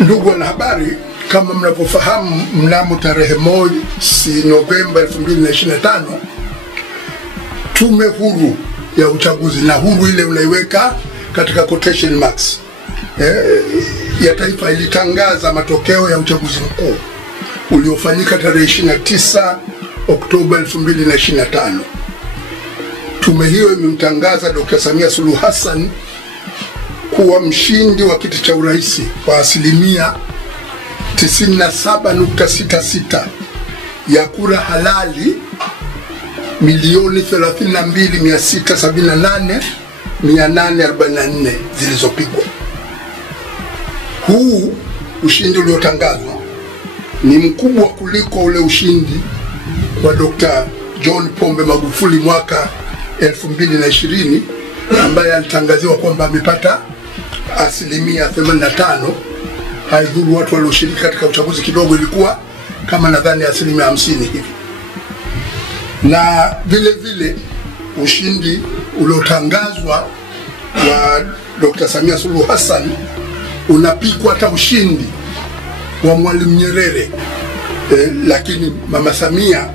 Ndugu wanahabari, kama mnavyofahamu, mnamo tarehe 1 Novemba 2025 Tume Huru ya Uchaguzi, na huru ile unaiweka katika quotation marks, ya taifa ilitangaza matokeo ya uchaguzi mkuu uliofanyika tarehe 29 Oktoba 2025. Tume hiyo imemtangaza Dr. Samia Suluhu Hassan kuwa mshindi wa kiti cha urais kwa asilimia 97.66 ya kura halali 132,678,844 zilizopigwa. Huu ushindi uliotangazwa ni mkubwa kuliko ule ushindi wa Dr. John Pombe Magufuli mwaka 2020 ambaye alitangaziwa kwamba amepata asilimia 85. Haidhuru watu walioshiriki katika uchaguzi kidogo, ilikuwa kama nadhani asilimia 50 hivi. Na vile vile ushindi uliotangazwa wa Dr. Samia Suluhu Hassan unapikwa hata ushindi wa Mwalimu Nyerere, lakini Mama Samia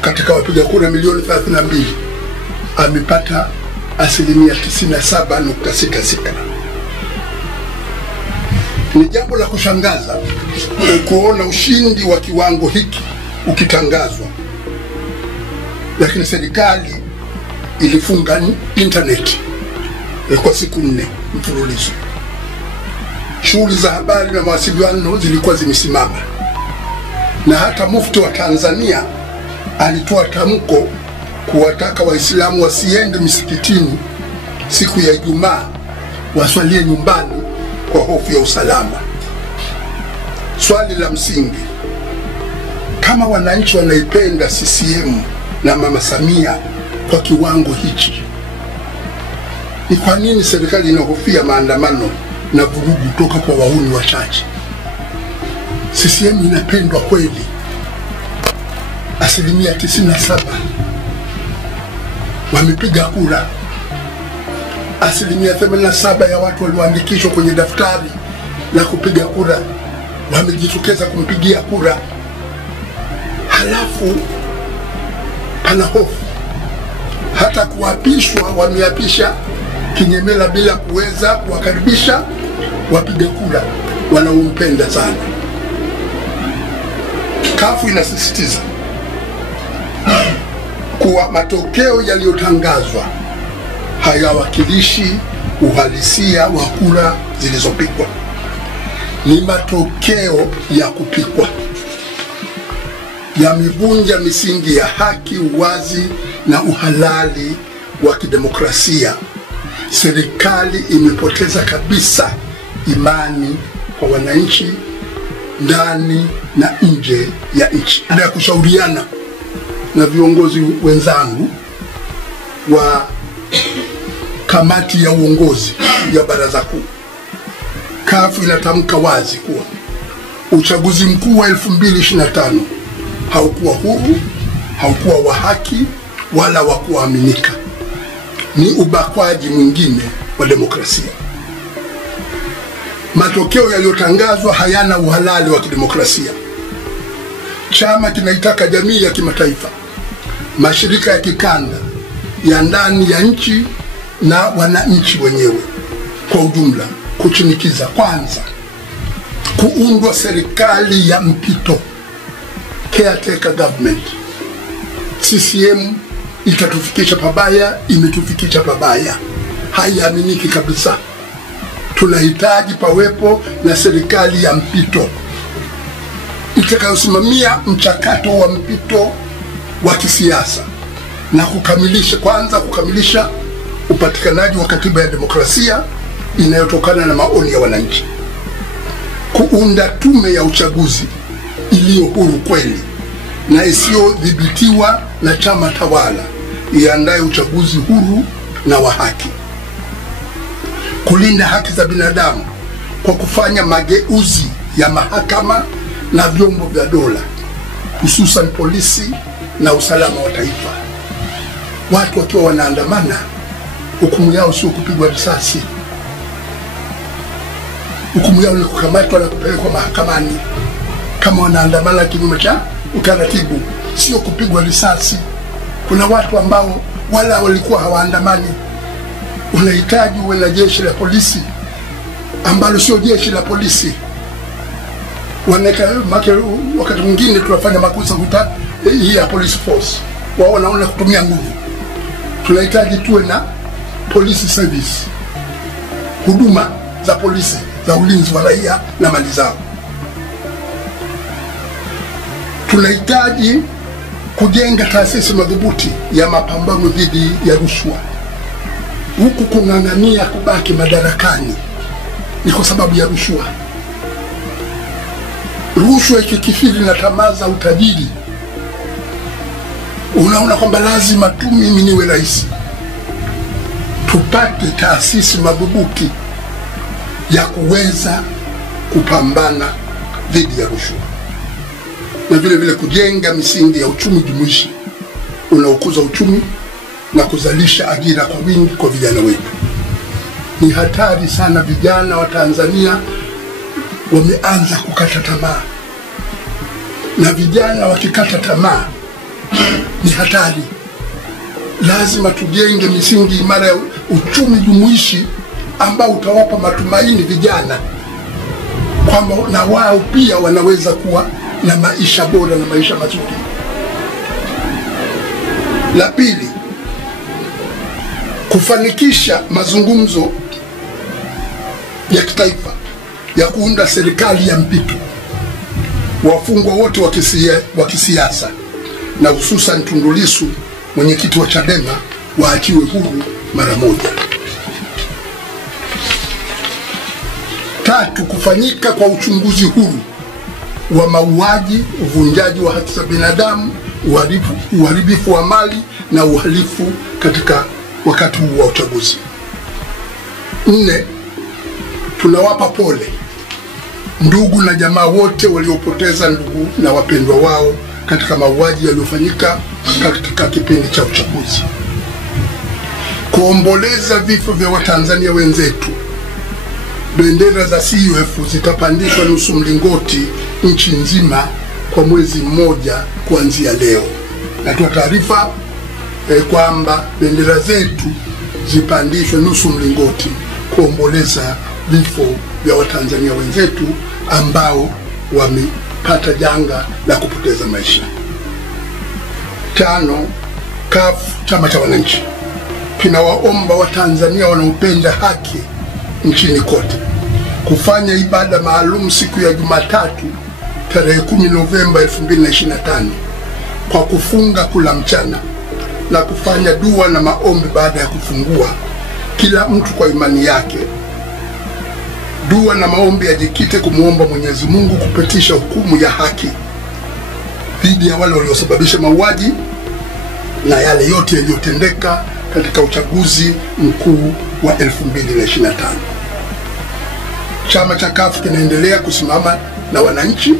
katika wapiga kura milioni 32 amepata asilimia 97.66. Ni jambo la kushangaza kuona ushindi wa kiwango hiki ukitangazwa, lakini serikali ilifunga internet kwa siku 4 mfululizo. Shughuli za habari na mawasiliano zilikuwa zimesimama, na hata mufti wa Tanzania alitoa tamko kuwataka Waislamu wasiende misikitini siku ya Ijumaa, waswalie nyumbani kwa hofu ya usalama. Swali la msingi, kama wananchi wanaipenda CCM na Mama Samia kwa kiwango hichi, ni kwa nini serikali inahofia maandamano na vurugu toka kwa wahuni wachache? CCM inapendwa kweli. Asilimia 97 wamepiga kura. Asilimia 87 ya watu walioandikishwa kwenye daftari la kupiga kura wamejitokeza kumpigia kura. Halafu pana hofu. Hata kuapishwa wameapisha kinyemela bila kuweza kuwakaribisha wapiga kura wanaompenda sana. Kafu inasisitiza kuwa matokeo yaliyotangazwa hayawakilishi uhalisia wa kura zilizopigwa. Ni matokeo ya kupikwa, yamevunja misingi ya haki, uwazi na uhalali wa kidemokrasia. Serikali imepoteza kabisa imani kwa wananchi ndani na nje ya nchi. Baada ya kushauriana na viongozi wenzangu wa kamati ya uongozi ya Baraza Kuu, Kafu inatamka wazi kuwa uchaguzi mkuu wa 2025 haukuwa huru, haukuwa wa haki wala wa kuaminika. Ni ubakwaji mwingine wa demokrasia. Matokeo yaliyotangazwa hayana uhalali wa kidemokrasia. Chama kinaitaka jamii ya kimataifa, mashirika ya kikanda, ya ndani ya nchi na wananchi wenyewe kwa ujumla kuchinikiza kwanza kuundwa serikali ya mpito, caretaker government. CCM itatufikisha pabaya, imetufikisha pabaya, haiaminiki kabisa. Tunahitaji pawepo na serikali ya mpito itakayosimamia mchakato wa mpito wa kisiasa na kukamilisha upatikanaji wa katiba ya demokrasia inayotokana na maoni ya wananchi. Kuunda tume ya uchaguzi iliyo huru kweli na isiyodhibitiwa na chama tawala, iandae uchaguzi huru na wa haki. Kulinda haki za binadamu kwa kufanya mageuzi ya mahakama na vyombo vya dola, hususan polisi na usalama wa taifa. watu wakiwa wanaandamana, hukumu yao sio kupigwa risasi. Hukumu yao ni kukamatwa na kupelekwa mahakamani kama wanaandamana kinyume cha utaratibu, sio kupigwa risasi. Kuna watu ambao wala walikuwa hawaandamani. Unahitaji uwe na jeshi la polisi ambalo sio jeshi la polisi. Wakati mwingine tunafanya makosa kuta hii ya police force, wao wanaona kutumia nguvu. Tunahitaji tuwe na police service, huduma za polisi za ulinzi wa raia na mali zao. Tunahitaji kujenga taasisi madhubuti ya mapambano dhidi ya rushwa. Huku kung'ang'ania kubaki madarakani ni kwa sababu ya rushwa. Rushwa ikikithiri na tamaa za utajiri, unaona kwamba lazima tu mimi niwe rais. Tupate taasisi madhubuti ya kuweza kupambana dhidi ya rushwa, na vile vile kujenga misingi ya uchumi jumuishi unaokuza uchumi na kuzalisha ajira kwa wingi kwa vijana wetu. Ni hatari sana vijana wa Tanzania wameanza kukata tamaa, na vijana wakikata tamaa ni hatari. Lazima tujenge misingi imara ya uchumi jumuishi ambao utawapa matumaini vijana kwamba na wao pia wanaweza kuwa na maisha bora na maisha mazuri. La pili, kufanikisha mazungumzo ya kitaifa ya kuunda serikali ya mpito. Wafungwa wote wa kisiasa na hususan Tundu Lissu, mwenyekiti wa Chadema, waachiwe huru mara moja. Tatu, kufanyika kwa uchunguzi huru wa mauaji, uvunjaji wa haki za binadamu, uharibifu wa mali na uhalifu katika wakati huu wa uchaguzi. 4, tunawapa pole ndugu na jamaa wote waliopoteza ndugu na wapendwa wao katika mauaji yaliyofanyika katika kipindi cha uchaguzi. Kuomboleza vifo vya Watanzania wenzetu, bendera za CUF zitapandishwa nusu mlingoti nchi nzima kwa mwezi mmoja kuanzia leo. Natoa taarifa kwamba bendera zetu zipandishwe nusu mlingoti kuomboleza vifo vya Watanzania wenzetu ambao wamepata janga la kupoteza maisha. 5, CUF chama cha wananchi kinawaomba Watanzania wanaopenda haki nchini kote kufanya ibada maalum siku ya Jumatatu tarehe 10 Novemba 2025 kwa kufunga kula mchana na kufanya dua na maombi baada ya kufungua, kila mtu kwa imani yake. Dua na maombi yajikite kumuomba Mwenyezi Mungu kupitisha hukumu ya haki dhidi ya wale waliosababisha mauaji na yale yote yaliyotendeka katika uchaguzi mkuu wa 2025. Chama cha CUF kinaendelea kusimama na wananchi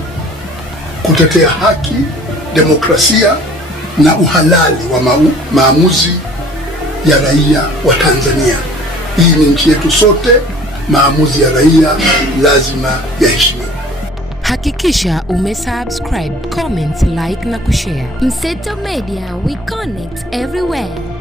kutetea haki, demokrasia na uhalali wa maamuzi ya raia wa Tanzania. Hii ni nchi yetu sote, maamuzi ya raia lazima yaheshimiwe. Hakikisha umesubscribe, comment, like na kushare. Mseto Media, we connect everywhere.